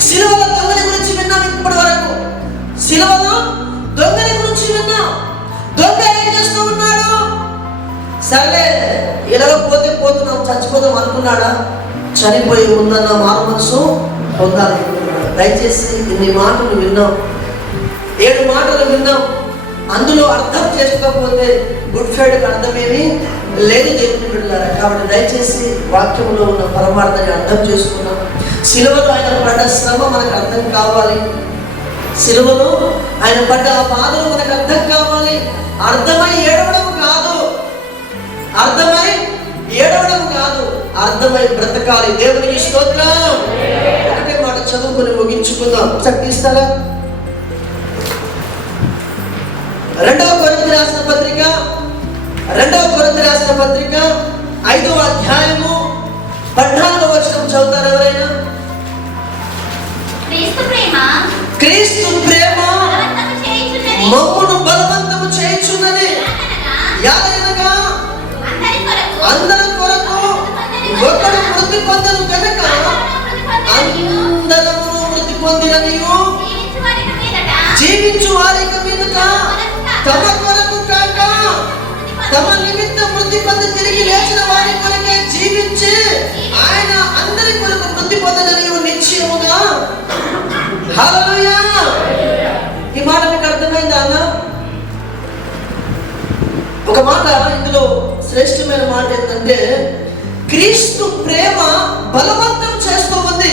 సిలువలో దొంగల గురించి విన్నాం ఇప్పటి వరకు సిలువలో దొంగల గురించి విన్నాం. దొంగ ఏం చేస్తూ ఉన్నాడు? సర్లే ఎలాగో పోతే పోతున్నాం చచ్చిపోదాం అనుకున్నాడా? చనిపోయి ఉందన్న మా మనసు పొందాలనుకున్నాడు. దయచేసి ఇన్ని మాటలు విన్నాం. ఏడు మాటలు విన్నాం. అందులో అర్థం చేసుకోకపోతే గుడ్ ఫ్రైడేకి అర్థమేమి లేదు దేవుని బిడ్డలారా. కాబట్టి దయచేసి వాక్యంలో ఉన్న పరమార్థాన్ని అర్థం చేసుకున్నాం సిలువలో ఆయన పడ్డ శ్రమ మనకు అర్థం కావాలి. సిలువలో ఆయన పడ్డ ఆ బాధలు మనకు అర్థం కావాలి. అర్థమై ఏడవడం కాదు. అర్థమై ఏడవడం కాదు. అర్థమై బ్రతకాలి. దేవునికి స్తోత్రం. ఒకటే మాట చదువుకొని ముగించుకుందాం. చక్కిస్తారా రెండవ కొరింథీ రాసిన పత్రిక రెండవ కొరింథీ రాసిన పత్రిక ఐదవ అధ్యాయము పద్నాలుగవ వచనం చదువుతారు ఎవరైనా? క్రీస్తు ప్రేమ. మమ్మును బలవంతము చేయుచున్నది. యాదనగా అందరి కొరకు. ఒకడు మృతి పొందను కనుక అందరము మృతి పొందిననియు. జీవించు వారికి మీదట. తమ కొరకు కాక తమ నిమిత్తం వృద్ధి పొంది తిరిగి లేచిన వారి కొరకే జీవించి ఆయన అందరి కొరకు వృద్ధి పొందనని నిశ్చయముగా? ఈ మాట మీకు అర్థమైందా అన్న? ఒక మాట ఇందులో శ్రేష్టమైన మాట ఏంటంటే క్రీస్తు ప్రేమ బలవంతం చేస్తూ ఉంది.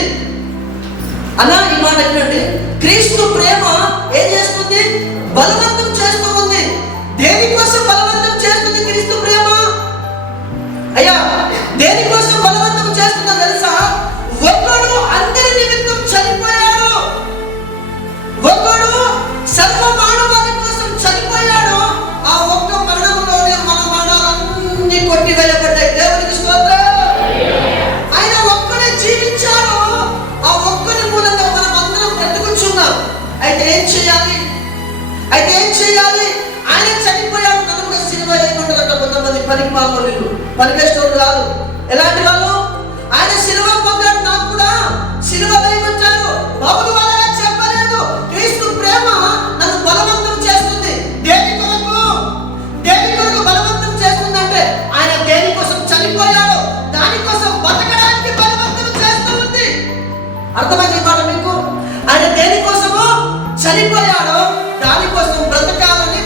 అన్న ఈ మాట ఏంటంటే క్రీస్తు ప్రేమ ఏం చేస్తుంది? బలవంతం అయ్యా దేనికోసం బలవంతం చేస్తున్నా తెలుసా? ఒకడు అందరి నిమిత్తం చనిపోయాడు. ఒకడు సర్వ మానవాళి కోసం చనిపోయాడు. ఆ ఒక్క మరణంలోనే మన మరణాలన్నీ కొట్టివేయబడ్డాయి దేవునికి స్తోత్రం. ఆయన ఒక్కడే జీవించాడు. ఆ ఒక్కడి మూలంగా మనం అందరం బ్రతుకుచున్నాం. అయితే ఏం చేయాలి? అయితే ఏం చేయాలి? ఆయన చనిపోయాడు నన్ను కూడా సినిమా వేయమంటారట కొంతమంది పనికి మామూలు పనికేసేవాళ్ళు కాదు ఎలాంటి వాళ్ళు? ఆయన సినిమ పొందాడు నాకు కూడా. శిలువ వేయమంటారు బాబులు వాళ్ళగా చెప్పలేదు. క్రీస్తు ప్రేమ నన్ను బలవంతం చేస్తుంది. దేని కొరకు? దేని కొరకు బలవంతం చేస్తుందంటే ఆయన దేనికోసం చనిపోయాడు దానికోసం బతకడానికి బలవంతం చేస్తూ ఉంది అర్థమైంది మాట మీకు? ఆయన దేనికోసము చనిపోయాడో దానికోసం బ్రతకాలని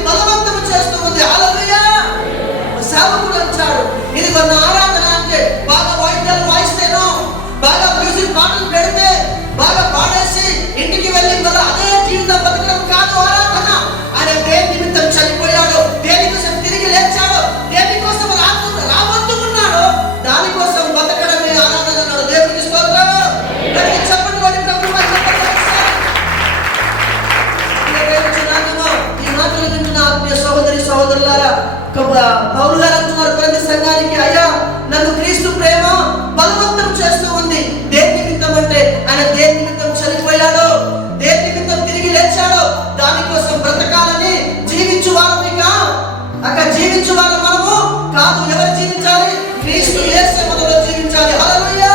క్రీస్తు యేసు మనలో జీవించాలి. హల్లెలూయా!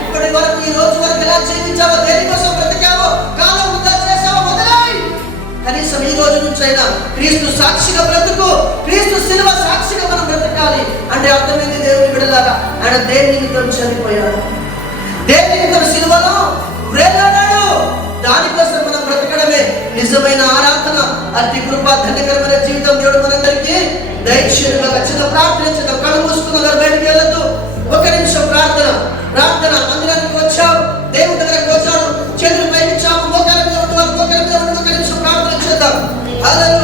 ఇప్పటి వరకు ఈ రోజు వరకు ఎలా జీవించావో దేనికోసం బ్రతికావో కాలం వృధా చేసావో మొదలై! కనీసం ఈ రోజు నుంచి అయినా క్రీస్తు సాక్షిగా బ్రతుకు క్రీస్తు శిలువ సాక్షిగా మనం బ్రతకాలి అంటే అర్థమైంది దేవుని విడలాగా ఆయన దేని నిమిత్తం చనిపోయాడు? దేని నిమిత్తం శిలువలో వేలాడాడు దానికోసం మనం బ్రతకడమే నిజమైన ఆరాధన అతి కృప ధన్యకరమైన జీవితం దేవుడు మనందరికీ దయచేయగా చిన్న ప్రార్థన చేద్దాం కళ్ళు మూసుకున్నారు బయటికి వెళ్ళొద్దు. ఒక నిమిషం ప్రార్థన ప్రార్థన మందిరానికి వచ్చావు దేవుడి దగ్గరకు వచ్చాడు చేతులు పైకిచ్చాము మోకాల మీద ఉన్నవారు మోకాల మీద ఉండి ఒక నిమిషం ప్రార్థన చేద్దాం. హల్లెలూయా.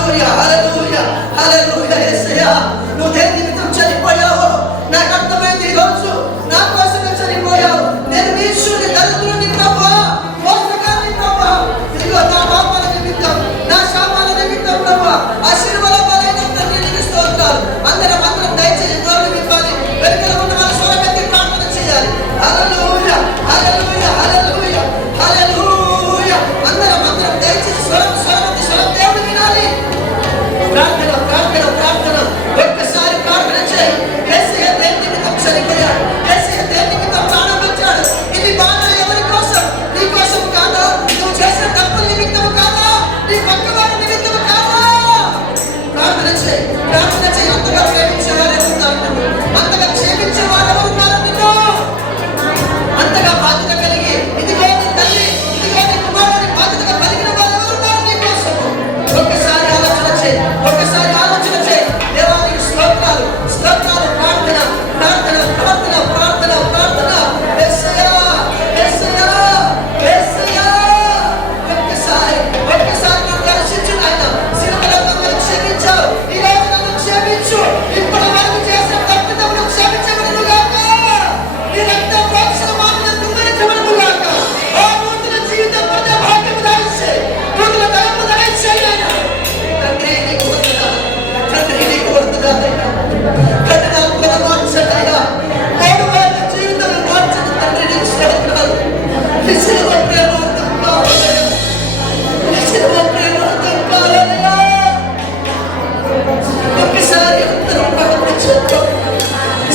హల్లెలూయా హల్లెలూయా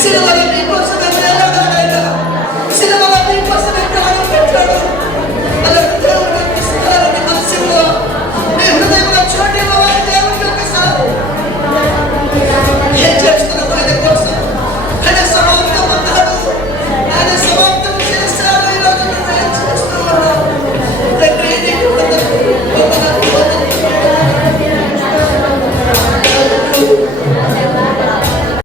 മനസ്സിൽ വരും